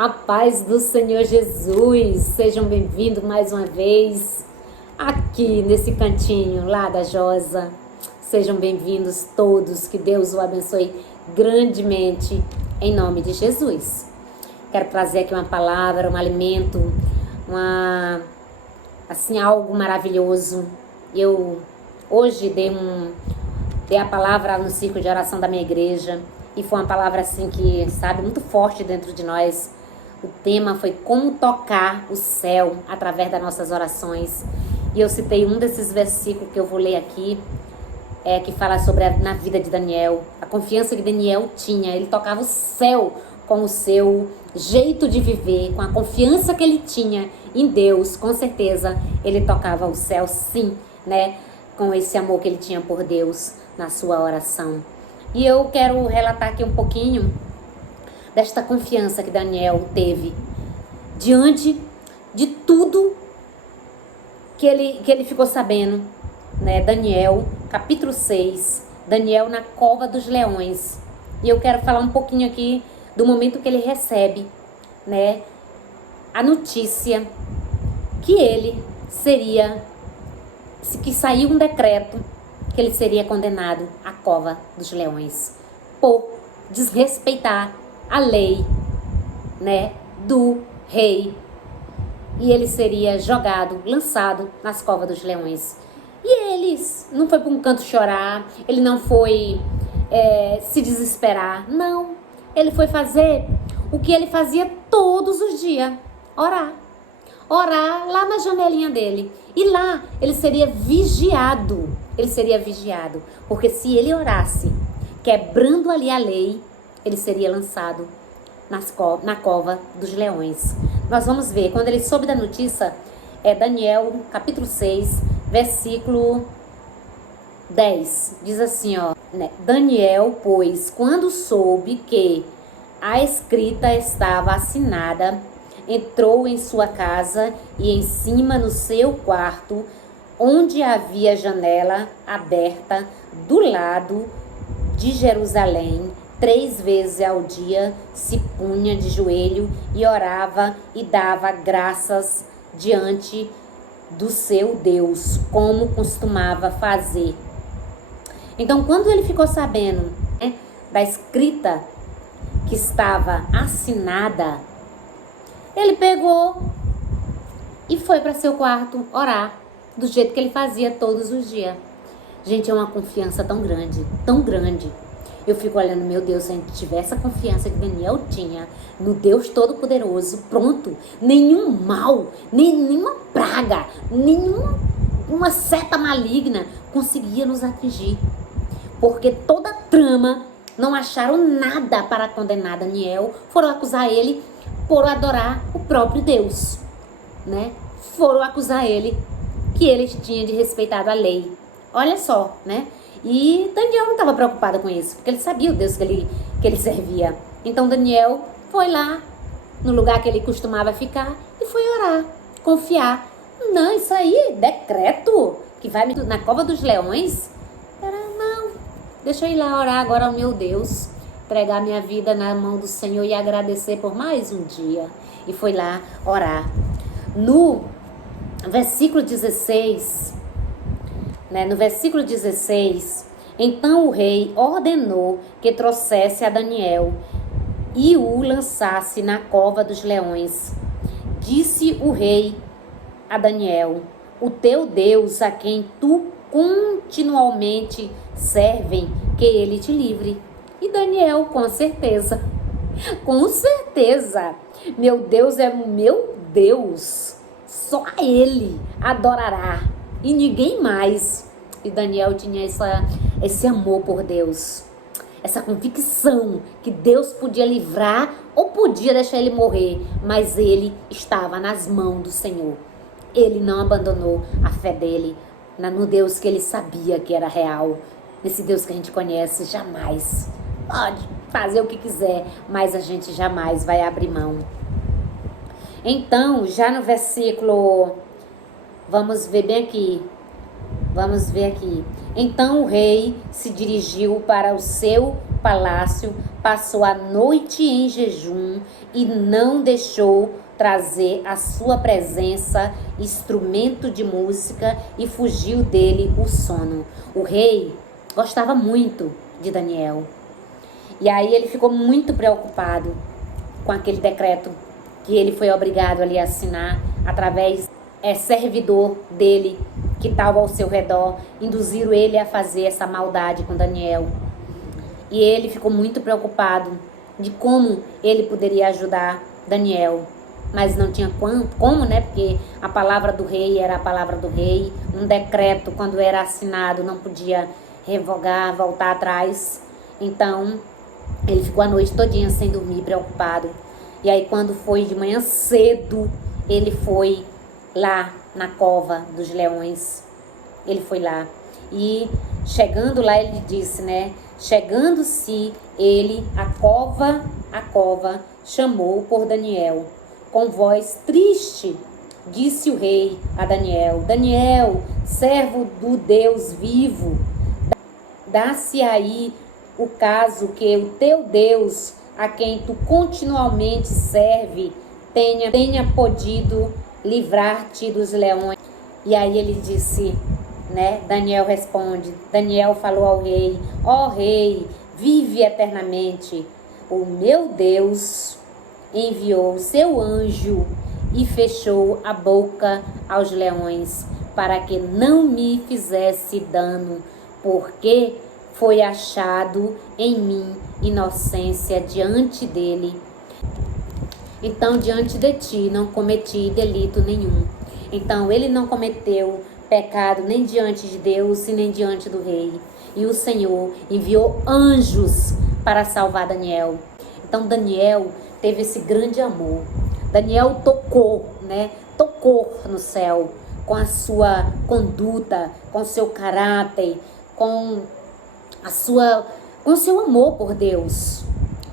A paz do Senhor Jesus, sejam bem-vindos mais uma vez aqui nesse cantinho lá da Josa. Sejam bem-vindos todos, que Deus o abençoe grandemente em nome de Jesus. Quero trazer aqui uma palavra, um alimento, algo maravilhoso. Eu hoje dei a palavra no círculo de oração da minha igreja e foi uma palavra que, muito forte dentro de nós. O tema foi como tocar o céu através das nossas orações. E eu citei um desses versículos que eu vou ler aqui, que fala sobre na vida de Daniel, a confiança que Daniel tinha. Ele tocava o céu com o seu jeito de viver, com a confiança que ele tinha em Deus. Com certeza ele tocava o céu, sim, né? Com esse amor que ele tinha por Deus na sua oração. E eu quero relatar aqui um pouquinho desta confiança que Daniel teve diante de tudo que ele ficou sabendo, né? Daniel, capítulo 6, Daniel na cova dos leões. E eu quero falar um pouquinho aqui do momento que ele recebe, né, a notícia que que saiu um decreto que ele seria condenado à cova dos leões por desrespeitar a lei, né, do rei. E ele seria lançado nas covas dos leões. E ele não foi para um canto chorar, ele não foi se desesperar, não. Ele foi fazer o que ele fazia todos os dias, orar. Orar lá na janelinha dele. E lá ele seria vigiado. Porque se ele orasse, quebrando ali a lei, ele seria lançado na cova dos leões. Nós vamos ver, quando ele soube da notícia, Daniel, capítulo 6, versículo 10. Diz assim, né? Daniel, pois, quando soube que a escrita estava assinada, entrou em sua casa e em cima no seu quarto, onde havia janela aberta do lado de Jerusalém, 3 vezes ao dia se punha de joelho e orava e dava graças diante do seu Deus, como costumava fazer. Então, quando ele ficou sabendo, né, da escrita que estava assinada, ele pegou e foi para seu quarto orar, do jeito que ele fazia todos os dias. Gente, é uma confiança tão grande, tão grande. Eu fico olhando, meu Deus, se a gente tiver essa confiança que Daniel tinha no Deus Todo-Poderoso, pronto, nenhum mal, nenhuma praga, nenhuma seta maligna conseguia nos atingir. Porque toda trama, não acharam nada para condenar Daniel, foram acusar ele por adorar o próprio Deus, né? Foram acusar ele que ele tinha desrespeitado a lei. Olha só, né? E Daniel não estava preocupado com isso, porque ele sabia o Deus que ele servia. Então Daniel foi lá, no lugar que ele costumava ficar, e foi orar, confiar. Não, isso aí, decreto, que vai na cova dos leões? Não, deixa eu ir lá orar agora ao meu Deus, entregar minha vida na mão do Senhor e agradecer por mais um dia. E foi lá orar. No versículo 16... No versículo 16, então o rei ordenou que trouxesse a Daniel e o lançasse na cova dos leões. Disse o rei a Daniel: o teu Deus, a quem tu continuamente servem, que ele te livre. E Daniel, com certeza, meu Deus é o meu Deus, só a ele adorará e ninguém mais. E Daniel tinha esse amor por Deus, essa convicção que Deus podia livrar ou podia deixar ele morrer, mas ele estava nas mãos do Senhor. Ele não abandonou a fé dele no Deus que ele sabia que era real, nesse Deus que a gente conhece. Jamais pode fazer o que quiser, mas a gente jamais vai abrir mão. Então, já no versículo, vamos ver aqui. Então o rei se dirigiu para o seu palácio, passou a noite em jejum e não deixou trazer à sua presença instrumento de música e fugiu dele o sono. O rei gostava muito de Daniel. E aí ele ficou muito preocupado com aquele decreto que ele foi obrigado ali a assinar através servidor dele que estava ao seu redor, induziram ele a fazer essa maldade com Daniel. E ele ficou muito preocupado de como ele poderia ajudar Daniel. Mas não tinha como, né? Porque a palavra do rei era a palavra do rei. Um decreto, quando era assinado, não podia revogar, voltar atrás. Então, ele ficou a noite todinha sem dormir, preocupado. E aí, quando foi de manhã cedo, ele foi lá na cova dos leões. Ele foi lá. E chegando lá, ele disse, né? Chegando-se ele a cova, chamou por Daniel. Com voz triste, disse o rei a Daniel: Daniel, servo do Deus vivo, dá-se aí o caso que o teu Deus, a quem tu continuamente serve, tenha podido livrar-te dos leões. E aí ele disse, né? Daniel responde. Daniel falou ao rei: ó rei, vive eternamente. O meu Deus enviou seu anjo e fechou a boca aos leões, para que não me fizesse dano, porque foi achado em mim inocência diante dele. Então, diante de ti não cometi delito nenhum. Então, ele não cometeu pecado nem diante de Deus e nem diante do rei. E o Senhor enviou anjos para salvar Daniel. Então, Daniel teve esse grande amor. Daniel tocou, né? Tocou no céu com a sua conduta, com o seu caráter, com o seu amor por Deus.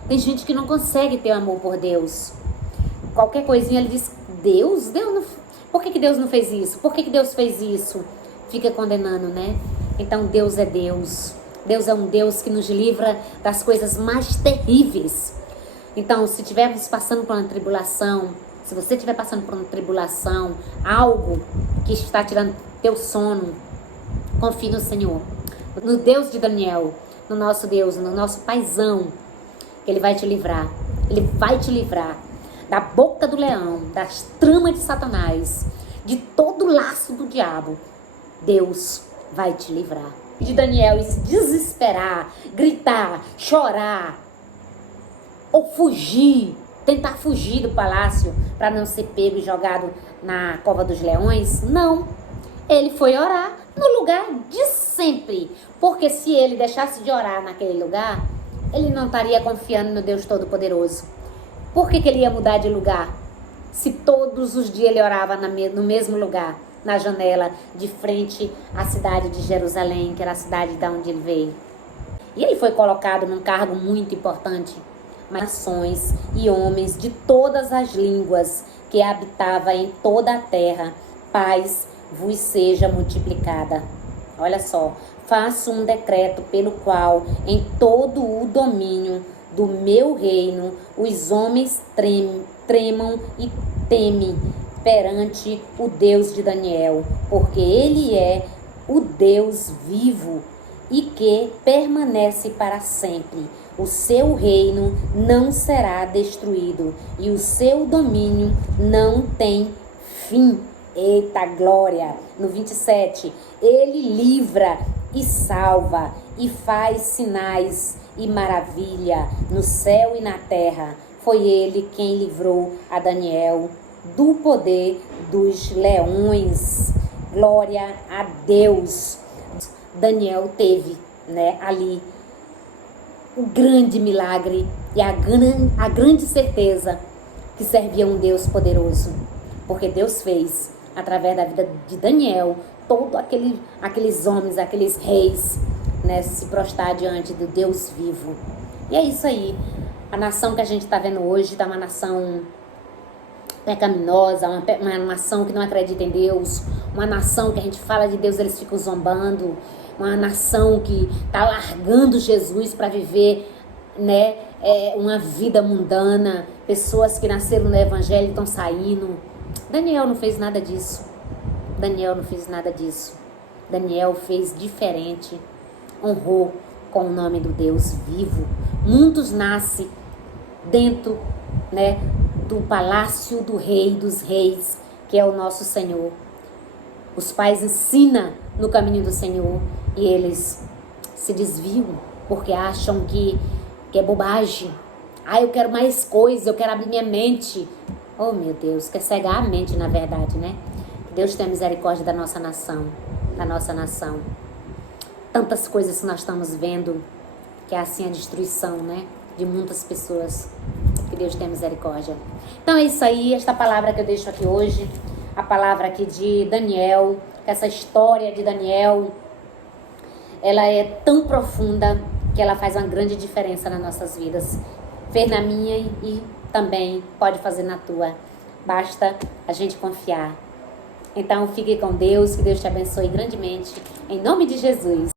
Tem gente que não consegue ter amor por Deus. Qualquer coisinha ele diz: Deus não, por que Deus não fez isso? Por que Deus fez isso? Fica condenando, né? Então Deus é Deus. Deus é um Deus que nos livra das coisas mais terríveis. Então, se estivermos passando por uma tribulação, se você estiver passando por uma tribulação, algo que está tirando teu sono, confie no Senhor, no Deus de Daniel, no nosso Deus, no nosso paizão, que Ele vai te livrar. Ele vai te livrar da boca do leão, das tramas de Satanás, de todo o laço do diabo. Deus vai te livrar. De Daniel se desesperar, gritar, chorar, ou fugir, tentar fugir do palácio para não ser pego e jogado na cova dos leões. Não, ele foi orar no lugar de sempre, porque se ele deixasse de orar naquele lugar, ele não estaria confiando no Deus Todo-Poderoso. Por que ele ia mudar de lugar? Se todos os dias ele orava no mesmo lugar, na janela, de frente à cidade de Jerusalém, que era a cidade de onde ele veio. E ele foi colocado num cargo muito importante. Nações e homens de todas as línguas que habitava em toda a terra, paz vos seja multiplicada. Olha só, faço um decreto pelo qual em todo o domínio do meu reino os homens tremam e temem perante o Deus de Daniel, porque ele é o Deus vivo e que permanece para sempre. O seu reino não será destruído e o seu domínio não tem fim. Eita glória! No 27, ele livra e salva e faz sinais e maravilha no céu e na terra. Foi ele quem livrou a Daniel do poder dos leões. Glória a Deus! Daniel teve, né, ali o grande milagre e a grande certeza que servia um Deus poderoso. Porque Deus fez, através da vida de Daniel, todos aqueles homens, aqueles reis, né, se prostrar diante do Deus vivo. E é isso aí. A nação que a gente está vendo hoje está uma nação pecaminosa, uma nação que não acredita em Deus, uma nação que a gente fala de Deus, eles ficam zombando, uma nação que está largando Jesus para viver né, uma vida mundana, pessoas que nasceram no evangelho estão saindo. Daniel não fez nada disso. Daniel não fez nada disso. Daniel fez diferente. Honrou com o nome do Deus vivo. Muitos nascem dentro, né, do palácio do rei dos reis, que é o nosso Senhor. Os pais ensinam no caminho do Senhor e eles se desviam porque acham que é bobagem. Eu quero mais coisas, eu quero abrir minha mente. Oh, meu Deus, quer cegar a mente, na verdade, né? Deus tenha misericórdia da nossa nação, Tantas coisas que nós estamos vendo, que é assim a destruição, né? De muitas pessoas. Que Deus tenha misericórdia. Então é isso aí, esta palavra que eu deixo aqui hoje, a palavra aqui de Daniel, essa história de Daniel, ela é tão profunda que ela faz uma grande diferença nas nossas vidas. Fez na minha e também pode fazer na tua. Basta a gente confiar. Então fique com Deus, que Deus te abençoe grandemente. Em nome de Jesus.